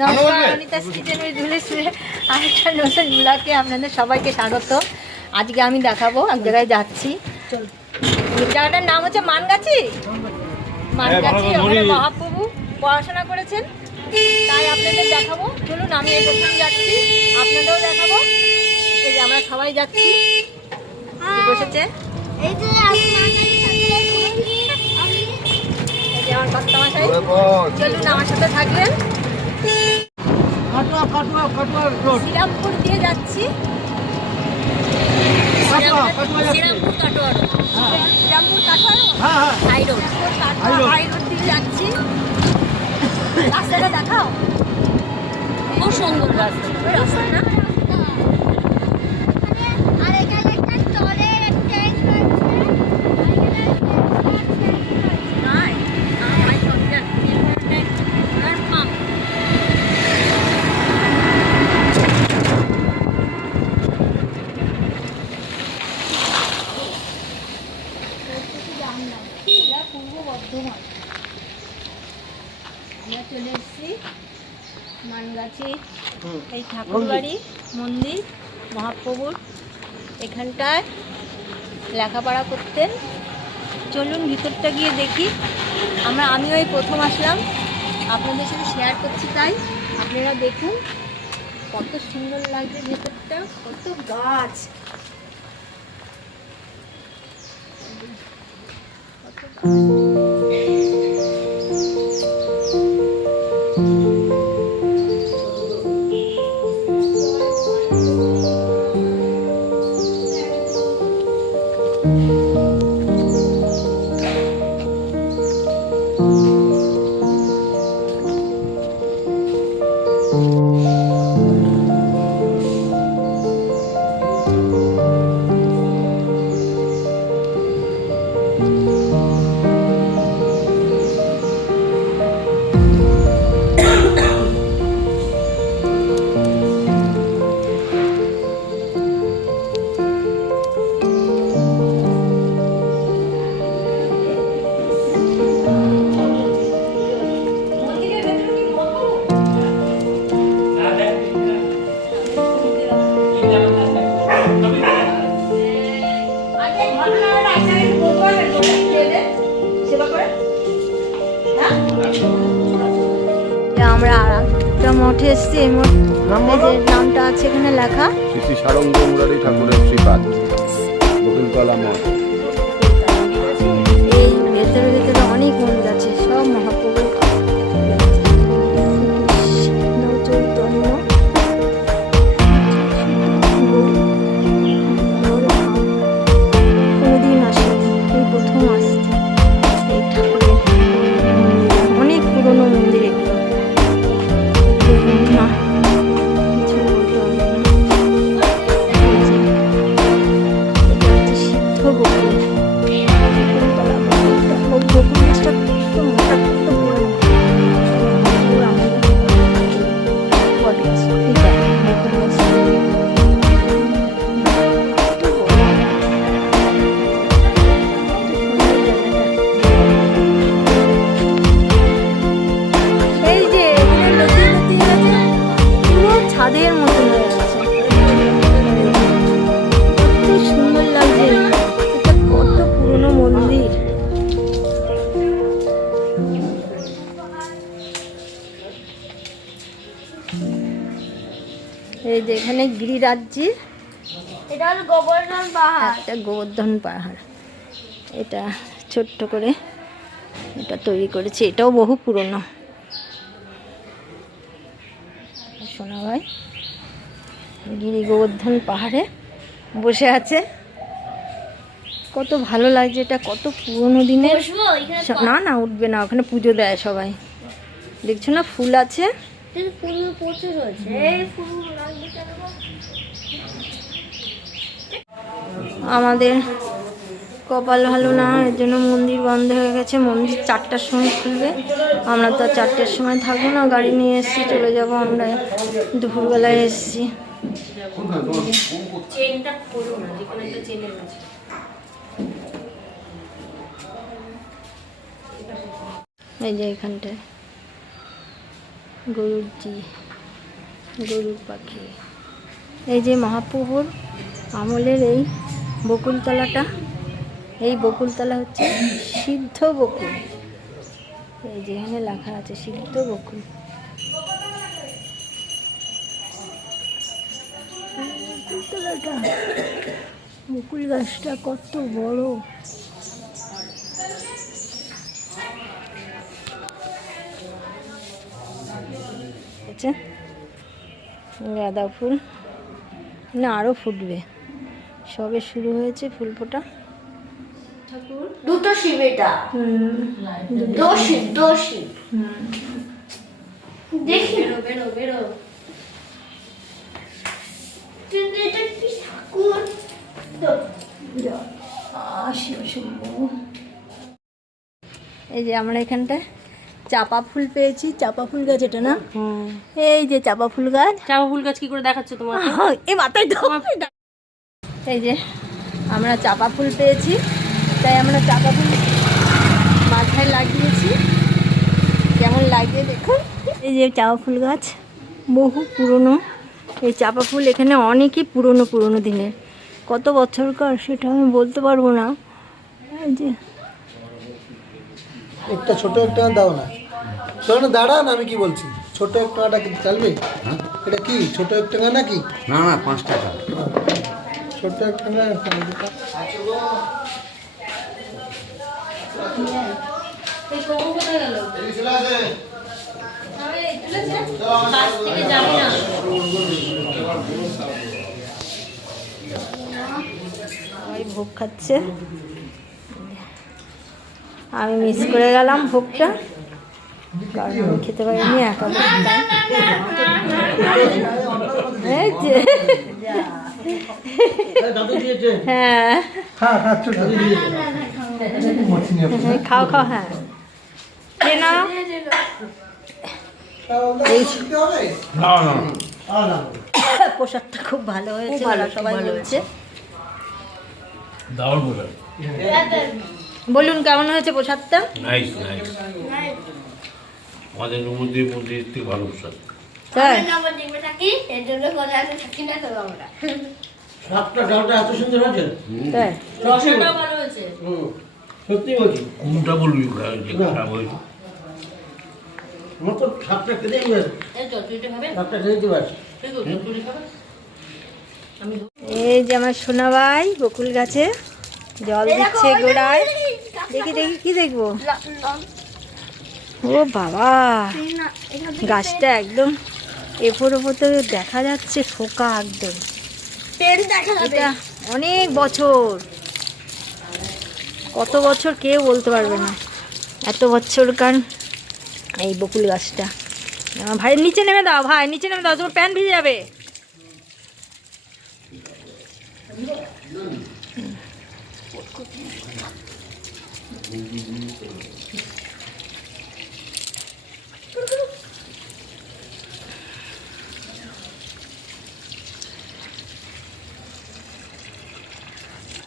নমস্কার, Anita's kitchen with ধুলিশ্রী আরেকটা নতুন ব্লগে আপনাদের সবাইকে স্বাগত। আজকে আমি দেখাবো এক জায়গায় যাচ্ছি। জায়গাটার নাম হচ্ছে মানগাছি। মানগাছি ওখানে মহাপ্রভু পড়াশোনা করেছেন, তাই আপনাদের দেখাবো। চলুন, আমি এই প্রথম যাচ্ছি, আপনাদেরও দেখাবো। এই যে আমরা সবাই যাচ্ছি, বসেছে এই যে আমার কর্তামশাই। চলুন আমার সাথে থাকবেন। শ্রীরামপুর দিয়ে যাচ্ছি, Srirampur Katwa road, Srirampur Katwa road high road, high road দিয়ে যাচ্ছি। রাস্তাটা দেখাও, খুব সুন্দর রাস্তা, রাস্তা না? পূর্ব বর্ধমান আমরা চলে এসেছি মানগাছি। এই ঠাকুরবাড়ি মন্দির মহাপ্রভুর, এখানটায় লেখাপড়া করতেন। চলুন ভিতরটা গিয়ে দেখি। আমিও এই প্রথম আসলাম, আপনাদের সাথে শেয়ার করছি, তাই আপনারা দেখুন কত সুন্দর লাগছে ভেতরটা, কত গাছ, কত গাছ। আমরা আরেকটা মঠে এসেছি। এই মঠের নামটা আছে এখানে লেখা, শ্রী সারঙ্গ মুরারি ঠাকুরের শ্রীপাদ বকুলতলা মঠ। এই ভেতরে ভেতরে অনেক মন্দির আছে, সব মহাপ্রভুর চৈতন্য। কোনোদিন আসে, এই প্রথম আসছে এই ঠাকুরের অনেক পুরনো মন্দির এগুলো। না কিছু বলতে হবে না। এটা হচ্ছে সিদ্ধ গোকুল, গোকুল গাছটা কত মোটা, কত বড়। বট গাছ, এটা গোকুল গাছ। এই যে ছাদের মতন হয়ে আছে, কত সুন্দর লাগছে। এটা কত পুরনো মন্দির। এই যে এখানে গিরিরাজ্যে, এটা হলো গোবর্ধন পাহাড়। একটা গোবর্ধন পাহাড়, এটা ছোট্ট করে এটা তৈরি করেছে, এটাও বহু পুরনো। শোনা ভাই গিরি গোবর্ধন পাহাড়ে বসে আছে, কত ভালো লাগছে। এটা কত পুরনো দিনের। না না, উঠবে না, ওখানে পুজো দেয় সবাই, দেখছো না ফুল আছে। আমাদের কপাল ভালো না, এর জন্য মন্দির বন্ধ হয়ে গেছে। মন্দির 4টার সময় খুলবে, আমরা তো 4টার সময় থাকবো না, গাড়ি নিয়ে এসেছি, চলে যাব আমরা। দুপুরবেলায় এসেছি। এই যে এখানটায় গরুর পাখি। এই যে মহাপ্রভুর আমলের এই বকুলতলাটা, এই বকুলতলা হচ্ছে সিদ্ধ বকুল। এই যেখানে লেখা আছে সিদ্ধ বকুল। বকুলতলাটা, বকুল গাছটা কত বড়। আচ্ছা, গাঁদা ফুল না আরও ফুটবে, সবে শুরু হয়েছে ফুল ফোটা। দুটো শিব এটা। দোষী দেখি বেরো কিন্তু এটা কি ঠাকুর? এই যে আমরা এখানটায় চাপা ফুল পেয়েছি, চাপা ফুল গাছ এটা না? এই যে চাপা ফুল গাছ। চাপা ফুল গাছ কি করে দেখাচ্ছ তোমার? এই মাথায় তো এই যে আমরা চাপা ফুল পেয়েছি, তাই আমরা চাপা ফুল মাথায় লাগিয়েছি। কেমন লাগে দেখুন। এই যে চাপা ফুল গাছ বহু পুরনো। এই চাপা ফুল এখানে অনেকই পুরনো দিনের, কত বছরকার সেটা আমি বলতে পারবো না। এই যে একটা ছোট একটা দাও না, চলো না দাঁড়ান, আমি কি বলছি, ছোট একটা কি চলবে? এটা কি ছোট একটা নাকি? না 5 টাকা। ছোট একটা না ভোগ খাচ্ছে, আমি মিস করে গেলাম ভোগটা, কারণ আমি খেতে পারিনি একা বসে। এই যে হ্যাঁ খাও হ্যাঁ না প্রসাদটা খুব ভালো হয়েছে, সবাই বলছে। বলুন কেমন হয়েছে প্রসাদটা? নাইস আমাদের মন্দির থেকে ভালো প্রসাদ। তাই থাকি এর জন্য কথা থাকি না তো আমরা। সাতটা ডালটা এত সুন্দর হয়েছে, তাই রসাটাও ভালো হয়েছে। সত্যি বলছি। কোনটা বলবি যে খারাপ হয়েছে? আমার তো সাতটা খেতেই হবে, এই চটচড়িটা খাবে? সাতটা খেতে দিতে পারছি। ঠিক আছে, চটচড়ি খাবে? এই যে আমার সোনা ভাই বকুল গাছে জল দিচ্ছে গোড়ায়। দেখি কি দেখবো? ও বাবা, গাছটা একদম এপর ওপর তো দেখা যাচ্ছে ফোকা একদম। এটা অনেক বছর, কত বছর কেউ বলতে পারবে না, এত বছরকার এই বকুল গাছটা। ভাই নিচে নেমে দাও, ভাই নিচে নেমে দাও, তোমার প্যান্ট ভিজে যাবে।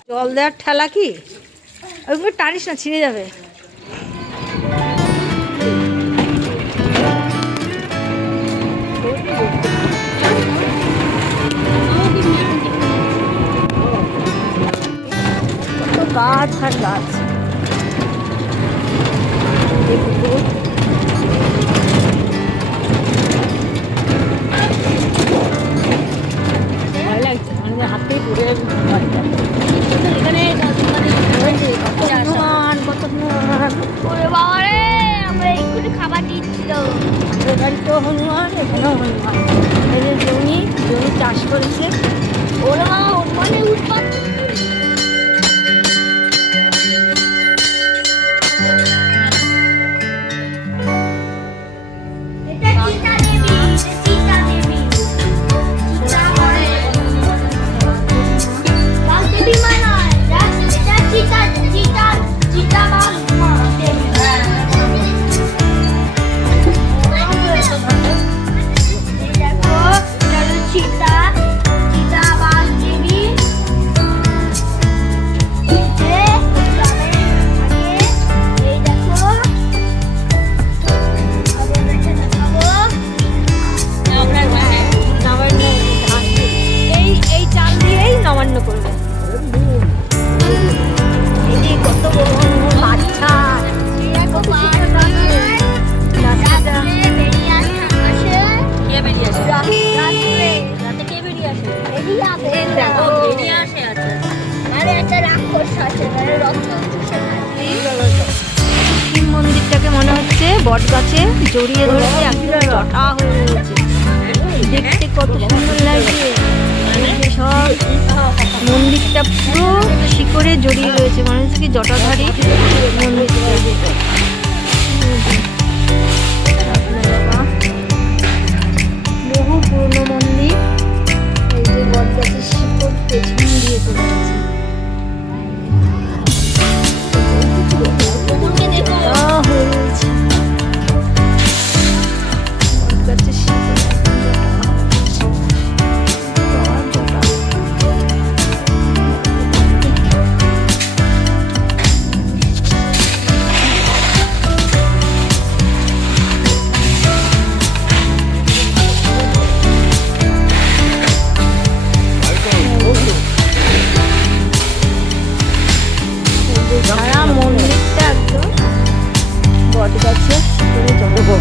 জল দেওয়ার ঠেলা কি? ওইগুলো টানিস না, ছিঁড়ে যাবে। কত গাছ আর গাছ। ভয় লাগছে, মানে হাতেই পড়ে কত ওরে বাবা রে, আমরা একটু খাবার দিচ্ছিল। তো হনুমান, এখানেও হনুমান। এই যে জমি চাষ করেছে। ওরে বাবা মানে উৎপাত। এটা চিতা দেবী, চিতা দেবী। লাল দেবী মা নয়, এটা চিতা বা মা দেবী। দেখো, এটা চিতা বা দেবী। শিব মন্দিরটাকে মনে হচ্ছে বট গাছে জড়িয়ে ধরেছে, একদম জটা হয়ে রয়েছে। দেখতে কত সুন্দর লাগছে। এই যে সব মন্দিরটা পুরো শিকড়ে জড়িয়ে রয়েছে, মনে হচ্ছে কি জটাধারী মন্দিরটা। বহু পুরনো মন্দির। এই যে বট গাছের শিকড় পেছন দিয়ে চলে গেছে। হয়ে রয়েছে বট গাছের শিকড়। সারা মন্দিরটা একদম বট গাছে শিকড়ে জড়ো।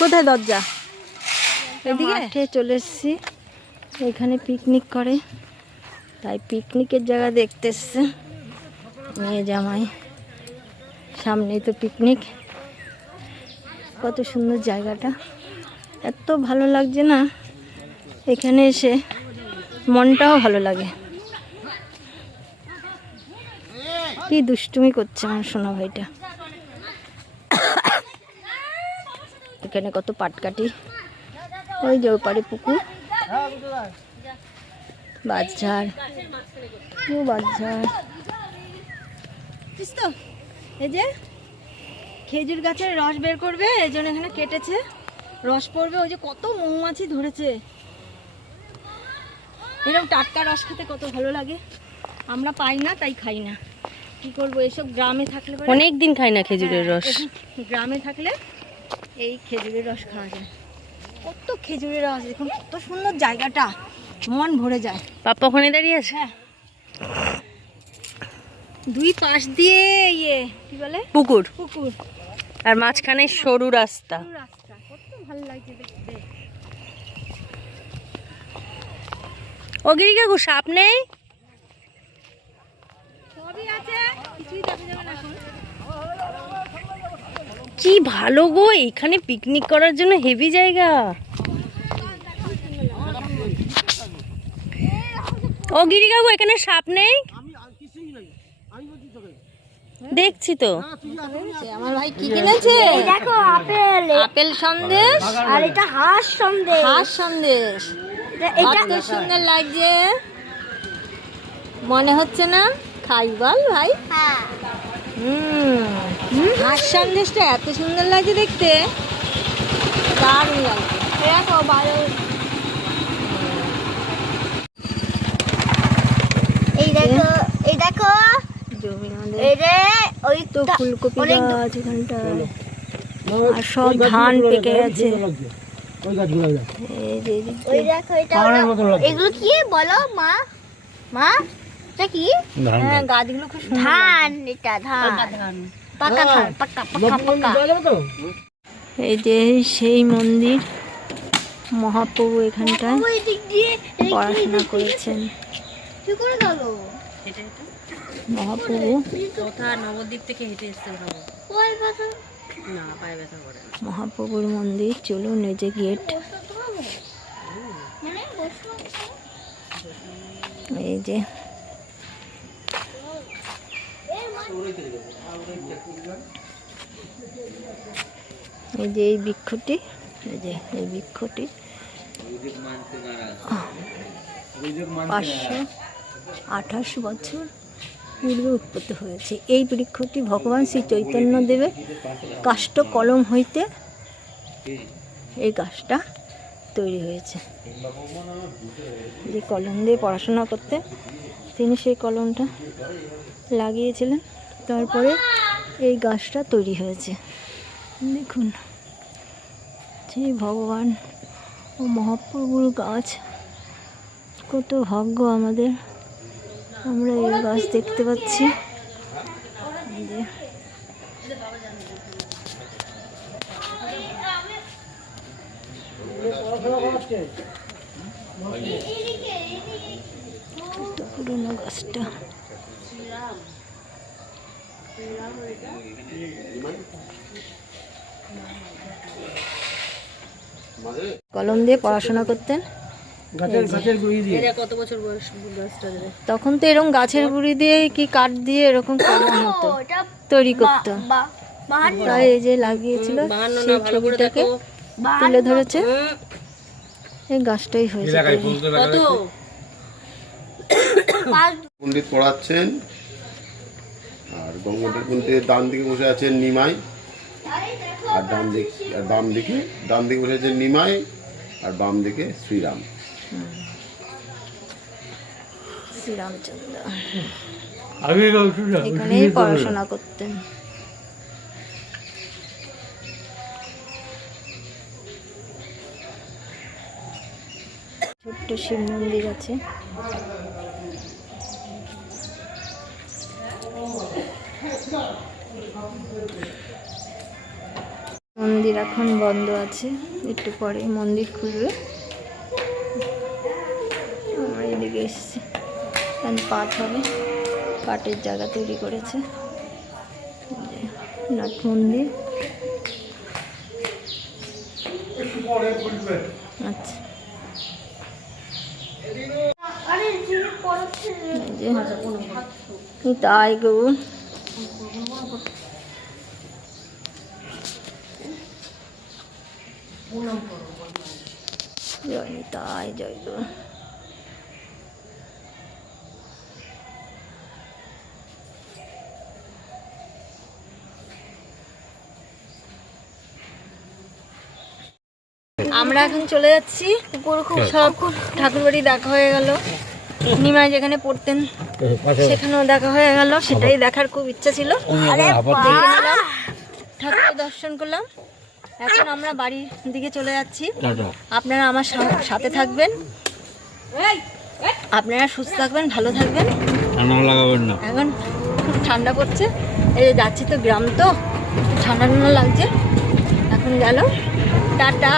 কোথায় দরজা? এদিকে মাঠে চলে এসেছি, এখানে পিকনিক করে, তাই পিকনিকের জায়গা দেখতে এসছে মেয়ে জামাই। সামনেই তো পিকনিক। কত সুন্দর জায়গাটা, এত ভালো লাগছে না এখানে এসে, মনটাও ভালো লাগে। কি দুষ্টুমি করছে আমার সোনা ভাইটা। এখানে কত পাটকাঠি, ওই যে ওপারে পুকুর, বাঁশঝাড়, বাঁশঝাড়। বুঝিস তো, এই যে খেজুর গাছের রস বের করবে, এই জন্য এখানে কেটেছে, রস পড়বে। ওই যে কত মৌমাছি ধরেছে। এরকম টাটকা রস খেতে কত ভালো লাগে। আমরা পাই না, তাই খাই না। কি করবো, এসব গ্রামে থাকলে অনেক দিন খাই না খেজুরের রস। গ্রামে থাকলে এই খেজুরের রস খাওয়া যায়। কত খেজুরের রস, দেখুন কত সুন্দর জায়গাটা, মন ভরে যায়। পাপ্পা ওখানে দাঁড়িয়ে আছে। হ্যাঁ, দুই পাশ দিয়ে ইয়ে কি বলে পুকুর, পুকুর, আর মাঝখানে সরু রাস্তা। রাস্তা, কত ভালো লাগছে দেখতে। ও গিরি কাকু, সাপ নেই? সবই আছে, কিছুই দেখা যাবে না এখন। কি ভালো গো, এখানে পিকনিক করার জন্য হেভি জায়গা। ও গিরি কাকু, এখানে সাপ নেই? দেখছি তো। আমার ভাই কি কিনেছে? দেখো আপেল, আপেল সন্দেশ আর এটা হাঁস সন্দেশ। হাঁস সন্দেশ। এটা কত সুন্দর লাগছে, মনে হচ্ছে না খাই বল ভাই? হ্যাঁ, হাঁস সন্দেশটা এত সুন্দর লাগছে দেখতে, দারুণ লাগছে। দেখো ভালো। এই দেখো, এই দেখো, জমির মধ্যে এই রে, ওই তো ফুলকপি অনেক গাছ এখানটা, আর সব ধান পেকে গেছে। এই যে এদিকটা। ওই দেখো, এটা এগুলো কি বলো মা? মা এটা কি? হ্যাঁ, গাছগুলো খুব সুন্দর। ধান, এটা ধান, পাকা ধান, পাকা পাকা পাকা। এই যে সেই মন্দির, মহাপ্রভু এখানটায় ওই দিক দিয়ে পড়াশোনা করেছেন। কি করে গেল? মহাপ্রভু, কোথা নবদ্বীপ থেকে হেঁটে এসছে ভাবো। ওই পাশে না, পায়ে ব্যথা করে। মহাপ্রভুর মন্দির। চলুন, এই যে গেট, মানে বসো। এই যে এই যে এই বৃক্ষটি, এই যে এই বৃক্ষটি বছর পূর্বে উৎপত্তি হয়েছে। এই বৃক্ষটি ভগবান শ্রী চৈতন্যদেবের কাষ্ঠ কলম হইতে এই গাছটা তৈরি হয়েছে। যে কলম দিয়ে পড়াশোনা করতে তিনি সেই কলমটা লাগিয়েছিলেন, তারপরে এই গাছটা তৈরি হয়েছে। দেখুন, সেই ভগবান ও মহাপ্রভুর গাছ, কত ভাগ্য আমাদের, আমরা এই গাছ দেখতে পাচ্ছি। যে পুরোনো গাছটা কলম দিয়ে পড়াশোনা করতেন। কত বছর বয়স গাছটা? তখন তো এরকম গাছের গুঁড়ি দিয়ে কি কাঠ দিয়ে এরকম কলম হতো, তৈরি করতো। তাই এই যে লাগিয়েছিল সেই ছবিটাকে তুলে ধরেছে, এই গাছটাই হয়েছে তৈরি। পণ্ডিত পড়াচ্ছেন, আর গঙ্গাধর পণ্ডিতের ডান দিকে বসে আছেন নিমাই, আর ডান দিকে বসে আছেন নিমাই, আর বাম দিকে শ্রীরাম। শ্রীরামচন্দ্র এখানেই পড়াশোনা করতেন। ছোট্ট শিব মন্দির আছে। মন্দির এখন বন্ধ আছে, একটু পরে মন্দির খুলবে। আমরা এদিকে এসেছি, কারণ পাঠ হবে, পাঠের জায়গা তৈরি করেছে। নাট মন্দির। আচ্ছা, তাই গো, জয় নিতাই, জয় গো। আমরা এখন চলে যাচ্ছি, সব ঠাকুর বাড়ি দেখা হয়ে গেল। নিমাই যেখানে পড়তেন সেখানেও দেখা হয়ে গেল, সেটাই দেখার খুব ইচ্ছা ছিল। ঠাকুরের দর্শন করলাম। এখন আমরা বাড়ির দিকে চলে যাচ্ছি। আপনারা আমার সাথে থাকবেন, আপনারা সুস্থ থাকবেন, ভালো থাকবেন, এখন খুব ঠান্ডা পড়ছে। এই যে যাচ্ছি তো, গ্রাম তো ঠান্ডা ঠান্ডা লাগছে। এখন গেল, টাটা।